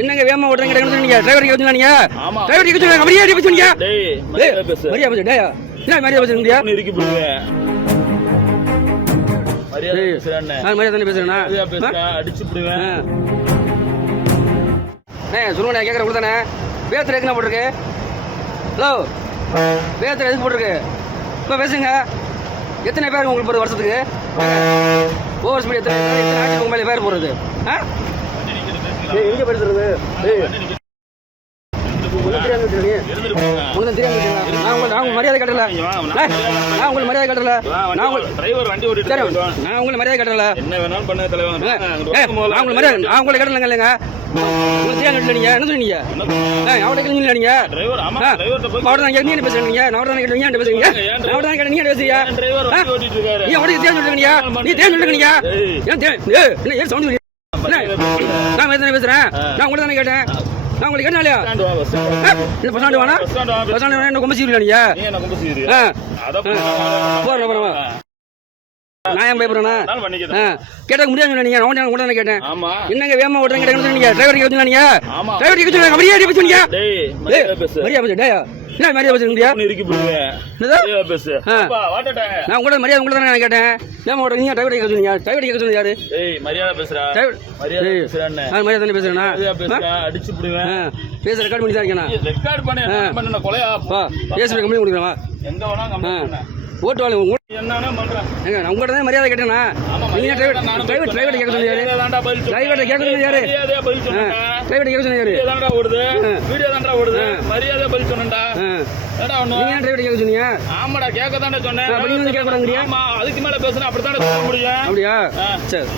என்னங்க வேகமா ஓட்டுறீங்க கிடக்கு சொன்னீங்க டிரைவர் கேட்க ஆமா. டிரைவர் கேட்க சொன்னாங்க மரியாதை டேய் டேய் மரியாதை பேசு பேசு டேய். என்ன மரியாதை பேசுறீங்க உன்னை இறுக்கி போடுவேன் மரியாதை டேய் பேசுறேன்னு நான் மரியாதை தானே பேசுறேனா பேசுறேன். அடிச்சு போடுவேன் ஏ சொல்லுங்க நான் கேட்குறேன் தானே பேத்துல எதுனா போட்டிருக்கு? ஹலோ? பேத்துல எதுக்கு போட்டிருக்கு? இப்போ பேசுங்க. எத்தனை பேர் உங்களுக்கு போடுறது வருஷத்துக்கு? ஓவர் ஸ்பீட் எத்தனை எத்தனை ஆட்சி உங்க மேலே பேர் போடுறது? ஆ? ஏய் எங்கே பேசுறது ஏய். மரியாதை கட்டல நான் உங்களுக்கு மரியாதை கட்டல நான் டிரைவர் வண்டி ஓட்டிட்டு சரி போயிட்டு வாங்க. நான் உங்களுக்கு மரியாதை கட்டல என்ன வேணாலும் பண்ண தலைவன். ஏய், அங்கிட்டு ஏய், வாங்க முதல்ல. நான் உங்களுக்கு மரியாதை நான் உங்களுக்கு கட்டலங்க இல்லைங்க. நீங்க. என்ன சொன்னீங்க கேளுங்க நீங்க? கேட்டு நீங்க பேசுறீங்க நான் அவர்தான் கேட்டு நீங்க என்ன பேசுறீங்க ஏன் நான் அவர்தான் கேட்டு நீங்க என்ன பேசுறீங்க? நீ தேன் சொல்லுங்க நீ தேன் நீங்க? ஏய். ஏன் தேன் சவுண்ட் நான் வேதனை பேசுறேன்? நான் உங்களை தானே கேட்டேன்? நான் உங்களுக்கு கேட்டேன் இல்லையா பஸ் ஸ்டாண்ட் என்ன வேணா பஸ் ஸ்டாண்ட் வேணா என்ன கொம்பு சீரியல் நீங்க? என்ன போறேன், போறேன். நான் ஏன் ஆ, கேட்டதுக்கு முடியாது நீங்க? நான் தானே கேட்டேன். என்னங்க வேகமா ஓட்டுறீங்க கிடக்கு சொன்னீங்க டிரைவர் சொன்னீங்க ஆமா. டிரைவர் சொன்னீங்க மரியாதை பேச ஏய், மரியாதை பேசு. டேய். என்ன மரியாதை பேசுறீங்க? நான் உங்களோட மரியாதை உங்களை தானே நான் கேட்டேன். ஏன் ஓட்டுறீங்க டிரைவர் கேட்க சொன்னீங்க டிரைவர் கேட்க சொன்னது யாரு? டேய் மரியாதை பேசுறா. டிரைவர் மரியாதை ஏய், பேசுறான்னு நான் மரியாதை தானே பேசுறேன்னா மரியாதை பேசுறா அடிச்சு போடுவேன். பேச ரெக்கார்ட் பண்ணி தான் இருக்கேன். ரெக்கார்ட் பண்ண பண்ண கொலையா? வா பேசுற கம்பெனி கொடுக்குறேன் வா. எங்க வேணா பண்ண. ஓட்டு வாழ உங்க என்ன வேணா பண்றேன். ஏங்க நான் உங்கள்கிட்ட தான் மரியாதை கேட்டேனா? நீங்க டிரைவர் டிரைவர் டிரைவர் கேட்க சொன்னது யாரு. டிரைவர்ட்ட கேட்க சொன்னது யாரு? டிரைவர் கேட்க தான்டா ஓடுது. வீடியோ தான்டா ஓடுது. மரியாதையா பதில் சொன்னேன்டா. ஏடா ஒண்ணு? நீங்க டிரைவர் கேட்க சொன்னீங்க? ஆமாடா கேட்க தான்டா சொன்னேன் நீங்க வந்து கேட்க கூடாதுங்கிறியா? ஆமா அதுக்கு மேல பேசுனா அப்படித்தான்டா சொல்ல முடியும். அப்படியா. சரி.